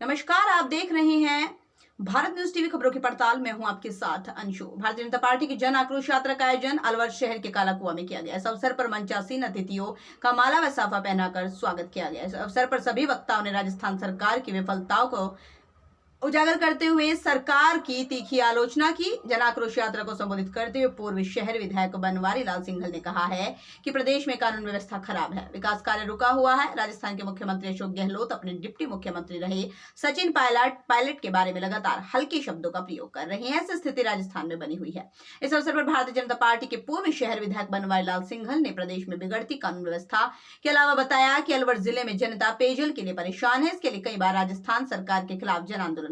नमस्कार, आप देख रहे हैं भारत न्यूज टीवी खबरों की पड़ताल। मैं हूं आपके साथ अंशु। भारतीय जनता पार्टी की जन आक्रोश यात्रा का आयोजन अलवर शहर के कालाकुआ में किया गया। इस अवसर पर मंचासीन अतिथियों का माला व साफा पहनाकर स्वागत किया गया। इस अवसर पर सभी वक्ताओं ने राजस्थान सरकार की विफलताओं को उजागर करते हुए सरकार की तीखी आलोचना की। जन आक्रोश यात्रा को संबोधित करते हुए पूर्व शहर विधायक बनवारी लाल सिंघल ने कहा है कि प्रदेश में कानून व्यवस्था खराब है, विकास कार्य रुका हुआ है। राजस्थान के मुख्यमंत्री अशोक गहलोत अपने डिप्टी मुख्यमंत्री रहे सचिन पायलट के बारे में लगातार हल्के शब्दों का प्रयोग कर रहे हैं। ऐसी स्थिति राजस्थान में बनी हुई है। इस अवसर पर भारतीय जनता पार्टी के पूर्व शहर विधायक बनवारी लाल सिंघल ने प्रदेश में बिगड़ती कानून व्यवस्था के अलावा बताया कि अलवर जिले में जनता पेयजल के लिए परेशान है। इसके लिए कई बार राजस्थान सरकार के खिलाफ जन आंदोलन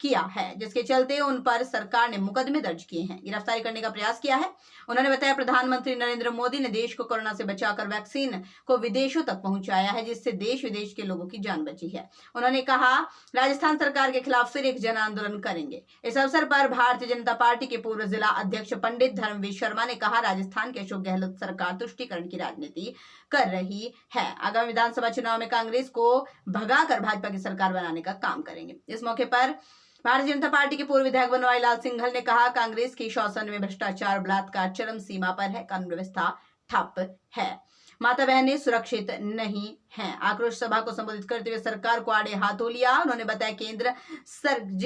किया है, जिसके चलते उन पर सरकार ने मुकदमे दर्ज किए हैं, गिरफ्तारी करने का प्रयास किया है। उन्होंने बताया प्रधानमंत्री नरेंद्र मोदी ने देश को कोरोना से बचाकर वैक्सीन को विदेशों तक पहुंचाया है, जिससे देश विदेश के लोगों की जान बची है। उन्होंने कहा राजस्थान सरकार के खिलाफ फिर एक जन आंदोलन करेंगे। इस अवसर पर भारतीय जनता पार्टी के पूर्व जिला अध्यक्ष पंडित धर्मवीर शर्मा ने कहा राजस्थान के अशोक गहलोत सरकार तुष्टीकरण की राजनीति कर रही है। आगामी विधानसभा चुनाव में कांग्रेस को भगाकर भाजपा की सरकार बनाने का काम करेंगे। इस मौके पर भारतीय जनता पार्टी के पूर्व विधायक बनवारी लाल सिंघल ने कहा कांग्रेस की शासन में भ्रष्टाचार बलात्कार चरम सीमा पर है, कानून व्यवस्था ठप है, माता बहनें सुरक्षित नहीं हैं। आक्रोश सभा को संबोधित करते हुए सरकार को आड़े हाथों लिया। उन्होंने बताया केंद्र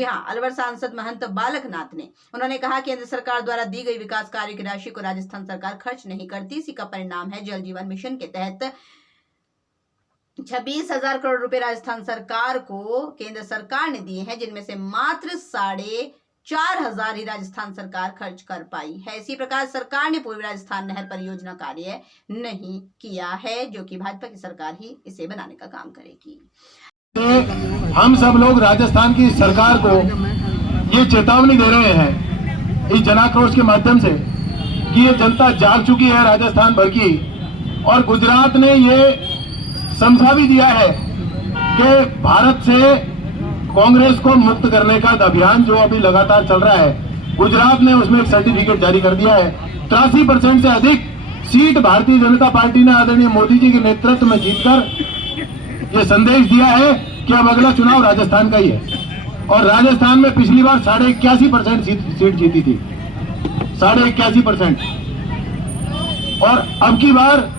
अलवर सांसद महंत बालकनाथ ने उन्होंने कहा केंद्र सरकार द्वारा दी गई विकास कार्य की राशि को राजस्थान सरकार खर्च नहीं करती। इसी का परिणाम है जल जीवन मिशन के तहत 26,000 करोड़ रुपए राजस्थान सरकार को केंद्र सरकार ने दिए हैं, जिनमें से मात्र 4,500 ही राजस्थान सरकार खर्च कर पाई है। इसी प्रकार सरकार ने पूर्वी राजस्थान नहर परियोजना कार्य नहीं किया है, जो कि भाजपा की सरकार ही इसे बनाने का काम करेगी। हम सब लोग राजस्थान की सरकार को ये चेतावनी दे रहे हैं इस जनाक्रोश के माध्यम से कि ये जनता जाग चुकी है राजस्थान भर की, और गुजरात ने ये समझा भी दिया है कि भारत से कांग्रेस को मुक्त करने का अभियान जो अभी लगातार चल रहा है, गुजरात ने उसमें एक सर्टिफिकेट जारी कर दिया है। 83% से अधिक सीट भारतीय जनता पार्टी ने आदरणीय मोदी जी के नेतृत्व में जीतकर ये संदेश दिया है कि अब अगला चुनाव राजस्थान का ही है। और राजस्थान में पिछली बार 81% सीट जीती थी, 81%, और अब की बार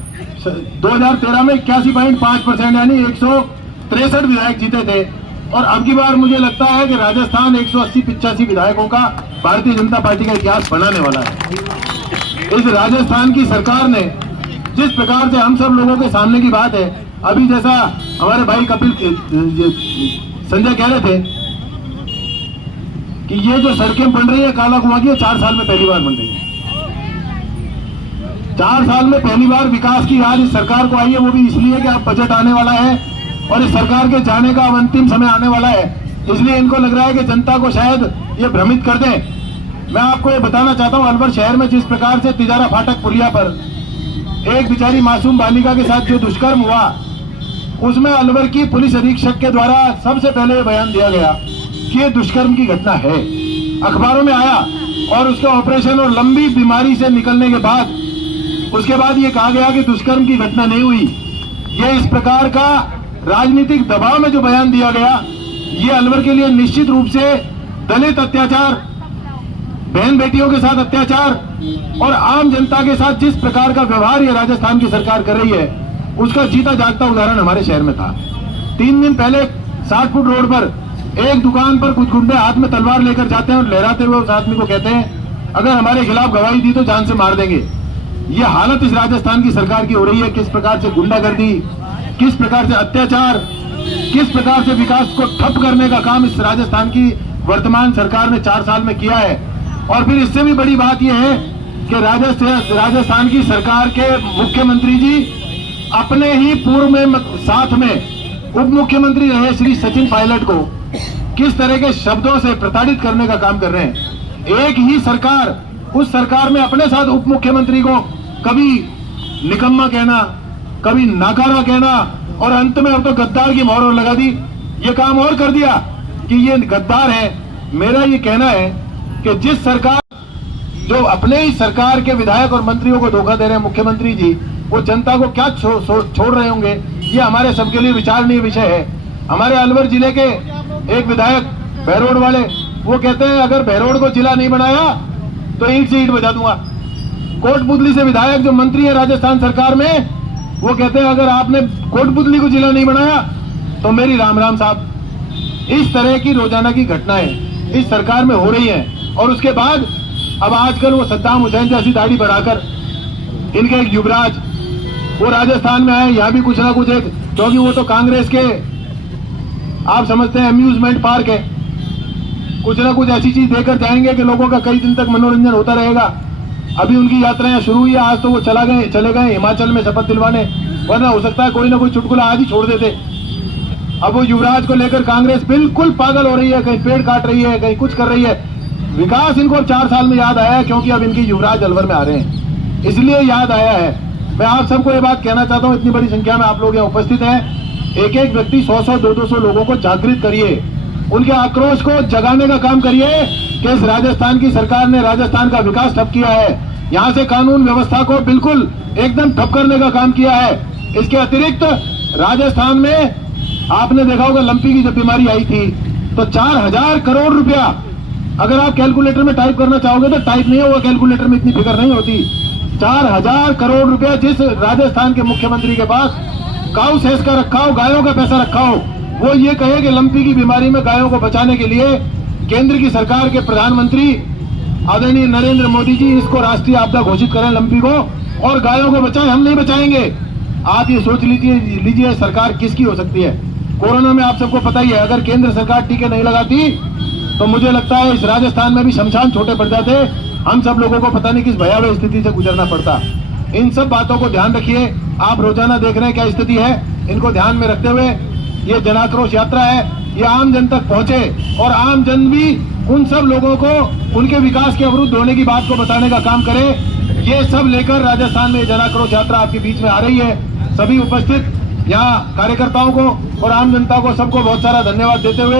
2013 में 81.5% यानी 163 विधायक जीते थे। और अब की बार मुझे लगता है कि राजस्थान 180-85 विधायकों का भारतीय जनता पार्टी का इतिहास बनाने वाला है। इस राजस्थान की सरकार ने जिस प्रकार से हम सब लोगों के सामने की बात है, अभी जैसा हमारे भाई कपिल संजय कह रहे थे कि ये जो सड़कें बन रही है कालाकुआ की, 4 साल में पहली बार बन रही है। 4 साल में पहली बार विकास की याद इस सरकार को आई है, वो भी इसलिए कि अब बजट आने वाला है और इस सरकार के जाने का अब अंतिम समय आने वाला है, इसलिए इनको लग रहा है कि जनता को शायद ये भ्रमित कर दें। मैं आपको ये बताना चाहता हूँ अलवर शहर में जिस प्रकार से तिजारा फाटक पुलिया पर एक बेचारी मासूम बालिका के साथ जो दुष्कर्म हुआ, उसमें अलवर की पुलिस अधीक्षक के द्वारा सबसे पहले बयान दिया गया कि ये दुष्कर्म की घटना है, अखबारों में आया, और उसके ऑपरेशन और लंबी बीमारी से निकलने के बाद उसके बाद ये कहा गया कि दुष्कर्म की घटना नहीं हुई। ये इस प्रकार का राजनीतिक दबाव में जो बयान दिया गया, ये अलवर के लिए निश्चित रूप से दलित अत्याचार, बहन बेटियों के साथ अत्याचार और आम जनता के साथ जिस प्रकार का व्यवहार ये राजस्थान की सरकार कर रही है, उसका जीता जागता उदाहरण हमारे शहर में था। 3 दिन पहले 60 फुट रोड पर एक दुकान पर कुछ गुंडे हाथ में तलवार लेकर जाते हैं और लहराते हुए उस आदमी को कहते हैं अगर हमारे खिलाफ गवाही दी तो जान से मार देंगे। ये हालत इस राजस्थान की सरकार की हो रही है। किस प्रकार से गुंडागर्दी, किस प्रकार से अत्याचार, किस प्रकार से विकास को ठप करने का काम इस राजस्थान की वर्तमान सरकार ने 4 साल में किया है। और फिर इससे भी बड़ी बात यह है कि राजस्थान की सरकार के मुख्यमंत्री जी अपने ही पूर्व में साथ में उप मुख्यमंत्री रहे श्री सचिन पायलट को किस तरह के शब्दों से प्रताड़ित करने का काम कर रहे हैं। एक ही सरकार, उस सरकार में अपने साथ उप मुख्यमंत्री को कभी निकम्मा कहना, कभी नाकारा कहना, और अंत में अब तो गद्दार की मोहर लगा दी। ये काम और कर दिया कि ये गद्दार है। मेरा ये कहना है कि जिस सरकार जो अपने ही सरकार के विधायक और मंत्रियों को धोखा दे रहे हैं मुख्यमंत्री जी, वो जनता को क्या छोड़ रहे होंगे, ये हमारे सबके लिए विचारणीय विषय है। हमारे अलवर जिले के एक विधायक बहरोड वाले, वो कहते हैं अगर बहरोड को जिला नहीं बनाया तो ईंट से ईंट बजा दूंगा। कोटपुतली से विधायक जो मंत्री है राजस्थान सरकार में, वो कहते हैं अगर आपने कोटपुतली को जिला नहीं बनाया तो मेरी राम राम साहब। इस तरह की रोजाना की घटनाएं इस सरकार में हो रही हैं। और उसके बाद अब आजकल वो सद्दाम हुसैन जैसी दाढ़ी बढ़ाकर इनके एक युवराज वो राजस्थान में आए, यहाँ भी कुछ ना कुछ एक, क्योंकि वो तो कांग्रेस के आप समझते हैं अम्यूजमेंट पार्क है, कुछ ना कुछ ऐसी चीज देकर जाएंगे कि लोगों का कई दिन तक मनोरंजन होता रहेगा। अभी उनकी यात्राएं शुरू हुई है, आज तो वो चले गए हिमाचल में शपथ दिलवाने, वरना हो सकता है कोई ना कोई चुटकुला आज ही छोड़ देते। अब वो युवराज को लेकर कांग्रेस बिल्कुल पागल हो रही है, कहीं पेड़ काट रही है, कहीं कुछ कर रही है। विकास इनको 4 साल में याद आया है क्योंकि अब इनके युवराज अलवर में आ रहे हैं, इसलिए याद आया है। मैं आप सबको ये बात कहना चाहता हूँ, इतनी बड़ी संख्या में आप लोग यहाँ उपस्थित हैं, एक एक व्यक्ति 100-100, 200 लोगों को जागृत करिए, उनके आक्रोश को जगाने का काम करिए कि इस राजस्थान की सरकार ने राजस्थान का विकास ठप किया है, यहाँ से कानून व्यवस्था को बिल्कुल एकदम ठप करने का काम किया है। इसके अतिरिक्त राजस्थान में आपने देखा होगा लंपी की जब बीमारी आई थी तो 4000 करोड़ रुपया, अगर आप कैलकुलेटर में टाइप करना चाहोगे तो टाइप नहीं होगा, कैलकुलेटर में इतनी फिगर नहीं होती। 4000 करोड़ रुपया जिस राजस्थान के मुख्यमंत्री के पास काऊ सेस का रखा हो, गायों का पैसा रखा हो, वो ये कहे कि लंपी की बीमारी में गायों को बचाने के लिए केंद्र की सरकार के प्रधानमंत्री आदरणीय नरेंद्र मोदी जी इसको राष्ट्रीय आपदा घोषित करें लंपी को, और गायों को बचाएं। हम नहीं बचाएंगे। आप ये सोच लीजिए सरकार किसकी हो सकती है। कोरोना में आप सबको पता ही है, अगर केंद्र सरकार टीके नहीं लगाती तो मुझे लगता है इस राजस्थान में भी शमशान छोटे पड़ जाते, हम सब लोगों को पता नहीं किस भयावह स्थिति से गुजरना पड़ता। इन सब बातों को ध्यान रखिए। आप रोजाना देख रहे हैं क्या स्थिति है, इनको ध्यान में रखते हुए ये जन आक्रोश यात्रा है, ये आम जन तक पहुंचे और आम जन भी उन सब लोगों को उनके विकास के अवरुद्ध होने की बात को बताने का काम करे। ये सब लेकर राजस्थान में जन आक्रोश यात्रा आपके बीच में आ रही है। सभी उपस्थित यहाँ कार्यकर्ताओं को और आम जनता को सबको बहुत सारा धन्यवाद देते हुए